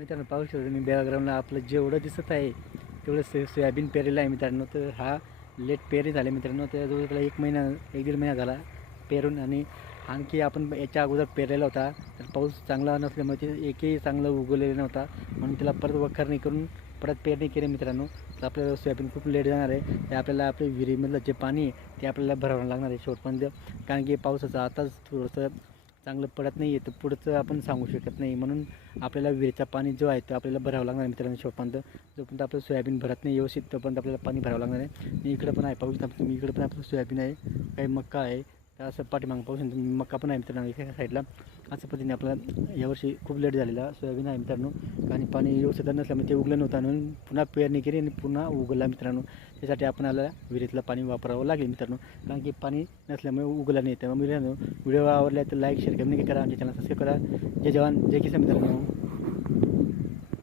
मित्रांनो पाहू शकतो मी बॅकग्राऊंडला आपलं जेवढं दिसत आहे तेवढं सोयाबीन पेरेलं आहे मित्रांनो. तर हा लेट पेरे झाले मित्रांनो. त्याजवळ त्याला 1 महिना झाला पेरून. आणि आणखी आपण याच्या अगोदर पेरलेला होता, तर पाऊस चांगला नसल्यामुळे ते एकही चांगलं उगवलेलं नव्हता, म्हणून त्याला परत वखरणी करून परत पेरणी केली मित्रांनो. तर आपल्याला सोयाबीन खूप लेट जाणार आहे. ते आपल्याला आपल्या विहिरीमधलं जे पाणी आहे ते आपल्याला भरावं लागणार आहे शेवटपर्यंत, कारण की पावसाचं आताच थोडंसं चांगलं पडत नाही आहे, तर पुढचं आपण सांगू शकत नाही. म्हणून आपल्याला विहिरीचा पाणी जो आहे तो आपल्याला भरावं लागणार आहे मित्रांनो शेवटपर्यंत. जोपर्यंत आपलं सोयाबीन भरत नाही व्यवस्थित तोपर्यंत आपल्याला पाणी भरावं लागणार आहे. मी इकडं पण आहे पाहू शकता तुम्ही, इकडं पण आपलं सोयाबीन आहे, काही मक्का आहे, तर असं पाठीमागं पाहू शकता तुम्ही मक्का पण आहे मित्रांनो एका साईडला. अशा पद्धतीने आपल्याला यावर्षी खूप लेट झालेला सोयाबीन आहे मित्रांनो. आणि पाणी व्यवस्थित नसल्यामुळे ते उगलं नव्हतं, म्हणून पुन्हा पेरणी केली आणि पुन्हा उगवला मित्रांनो. त्यासाठी आपल्याला विहिरीतलं पाणी वापरावं लागेल मित्रांनो, कारण की पाणी नसल्यामुळे उगवलं नाही. त्यामुळे मित्रांनो व्हिडिओ आवडला तर लाईक शेअर करा, आमच्या चॅनल सबस्क्राईब करा. जय जवान जय किसान मित्रांनो.